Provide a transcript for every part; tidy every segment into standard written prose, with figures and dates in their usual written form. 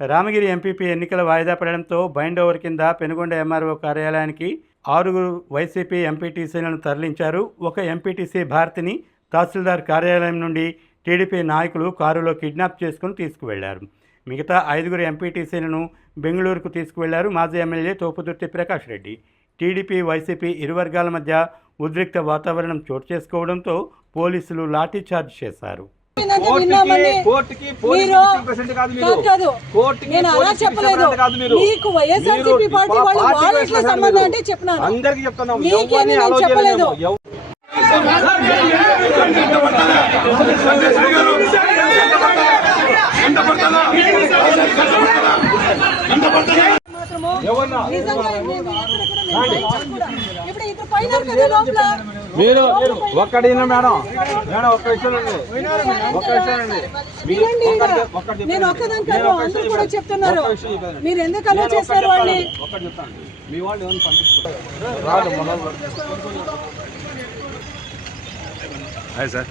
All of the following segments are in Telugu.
రామగిరి ఎంపీపీ ఎన్నికల వాయిదా పడడంతో బైండ్ ఓవర్ కింద పెనుగొండ ఎంఆర్ఓ కార్యాలయానికి 6 వైసీపీ ఎంపీటీసీలను తరలించారు. ఒక ఎంపీటీసీ భారతిని తహసీల్దార్ కార్యాలయం నుండి టీడీపీ నాయకులు కారులో కిడ్నాప్ చేసుకుని తీసుకువెళ్లారు. మిగతా 5 ఎంపీటీసీలను బెంగళూరుకు తీసుకువెళ్లారు. మాజీ MLA Thopudurthi Prakash Reddy. TDP YCP ఇరు వర్గాల మధ్య ఉద్రిక్త వాతావరణం చోటు చేసుకోవడంతో పోలీసులు లాఠీచార్జ్ చేశారు. మీరు ఒక్కడినా మేడం ఒక్క విషయం నేను ఒక్కదాని కాదు, అందరూ కూడా చెప్తున్నారు. మీరు ఎందుకు అలా చేస్తారు వాళ్ళని? ఒక్కటి చెప్తాను, మీ వాళ్ళు ఏమైనా పంపిస్తారు రాదు హాయ్ సార్.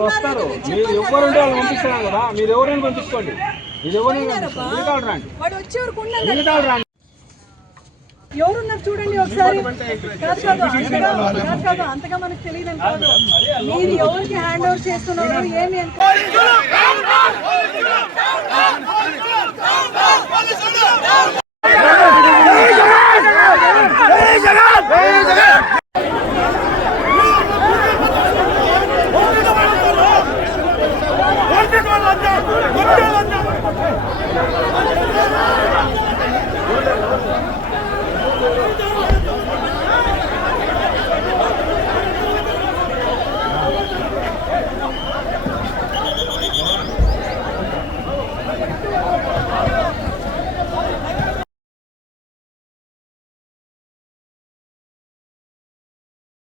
వస్తారు, మీరు ఎవరుంటే వాళ్ళు పంపిస్తున్నారు కదా, మీరు ఎవరైనా పంపించుకోండి. మీరు ఎవరైనా రండి. ఎవరున్నారు చూడండి ఒకసారి. కాదు అంతగా మనకు తెలియదు. మీరు ఎవరికి హ్యాండ్ ఓవర్ చేస్తున్నారు ఏమి అంటే